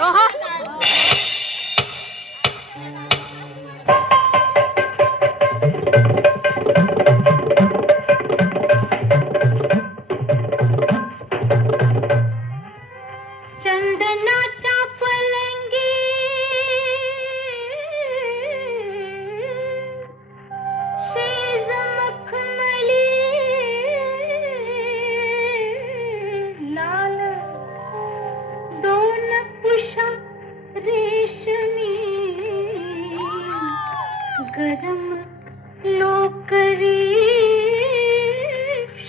Aha. चंदनाच्या पलंगी शेज मखमली लाल दोन कुशा रेशमी गरम लोकरी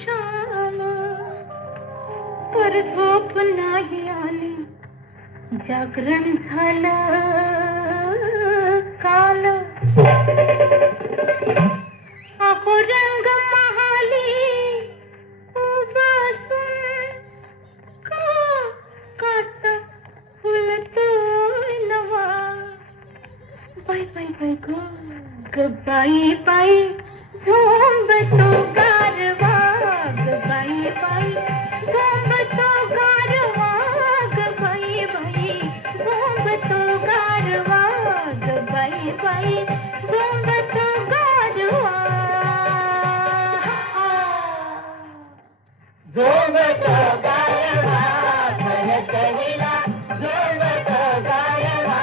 शाल पर झोप नाही आली जागरण झालं काल अहो रंग महाली उभासून काटा फुलतोय नवा बाई बाई बाई ग बाई बाई झोंबतो गारवा ग बाई बाई झोंबतो गारवा ग बाई बाई झोंबतो गारवा ग बाई बाई झोंबतो गारवा झोंबतो गारवा कळकळीला झोंबतो गारवा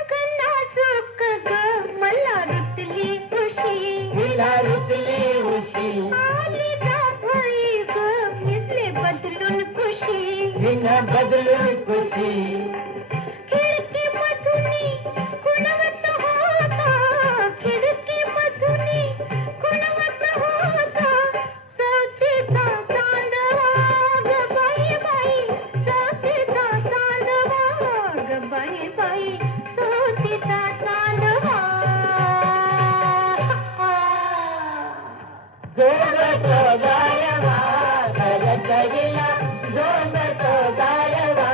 अंगणाचं ग मला रुतली खुशी हिला रुतली उशी आली जाभई ग मिसले बदलून खुशी हिनं बदलून खुशी खिडकी मधुनी कुणवत होता खिडकी मधुनी कुणवत होता चौथीचा चांदवा ग बाई बाई चौथीचा चांदवा ग बाई बाई चौथीचा चांदवा झोंबतो गारवा कळकळीला झोंबतो गारवा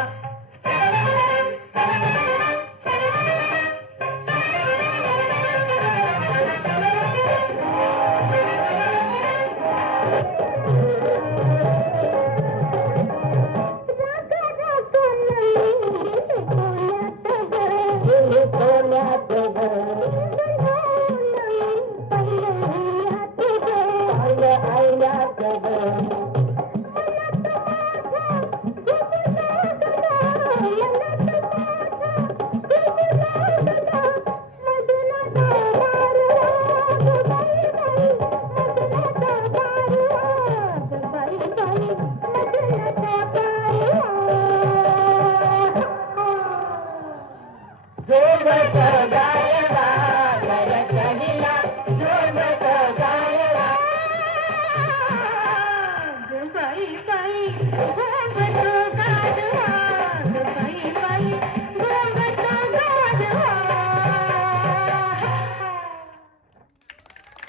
सोन्यात घर आईल्यात घर